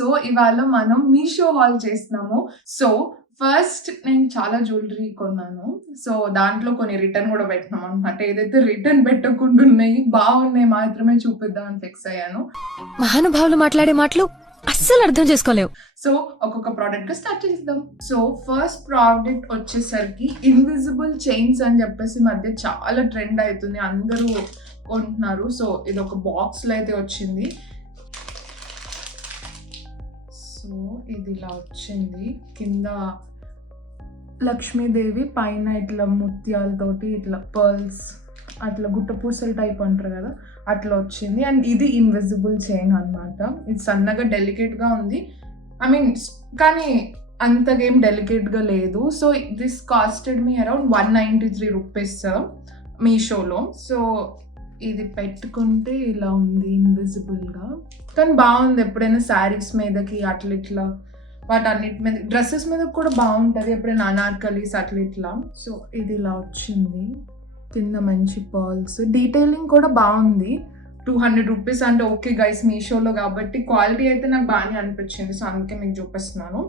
So ఇవాళ మనం Meesho hall చేస్తున్నాము. సో ఫస్ట్ నేను చాలా జ్యువెలరీ కొన్నాను. సో దాంట్లో కొన్ని రిటర్న్ కూడా పెట్టినాం అనమాట. ఏదైతే రిటర్న్ పెట్టకుండా ఉన్నాయి బాగున్నాయి మాత్రమే చూపిద్దామని ఫిక్స్ అయ్యాను. మహానుభావులు మాట్లాడే మాటలు అస్సలు అర్థం చేసుకోలేవు. సో ఒక్కొక్క ప్రోడక్ట్ గా స్టార్ట్ చేద్దాం. సో ఫస్ట్ ప్రోడక్ట్ వచ్చేసరికి ఇన్విజిబుల్ చైన్స్ అని చెప్పేసి మధ్య చాలా ట్రెండ్ అవుతుంది, అందరూ కొంటున్నారు. సో ఇది ఒక బాక్స్ లో అయితే వచ్చింది. సో ఇది ఇలా వచ్చింది, కింద లక్ష్మీదేవి, పైన ఇట్లా ముత్యాలతోటి ఇట్లా పర్ల్స్, అట్లా గుట్ట పూసల టైప్ అంటారు కదా, అట్లా వచ్చింది. అండ్ ఇది ఇన్విజిబుల్ చైన్ అన్నమాట. ఇది సన్నగా డెలికేట్గా ఉంది, ఐ మీన్ కానీ అంతగేం డెలికేట్గా లేదు. So this costed me around 193 rupees మీషోలో. సో ఇది పెట్టుకుంటే ఇలా ఉంది ఇన్విజిబుల్గా, కానీ బాగుంది. ఎప్పుడైనా శారీస్ మీదకి అట్లా ఇట్లా వాటన్నిటి మీద, డ్రెస్సెస్ మీద కూడా బాగుంటుంది, ఎప్పుడైనా అనార్కలీస్ అట్లా ఇట్లా. సో ఇది ఇలా వచ్చింది, కింద మంచి పర్ల్స్, డీటెయిలింగ్ కూడా బాగుంది. 200 రూపీస్ అంటే ఓకే గైస్, మీషోలో కాబట్టి క్వాలిటీ అయితే నాకు బాగానే అనిపించింది. సో అందుకే మీకు చూపిస్తున్నాను.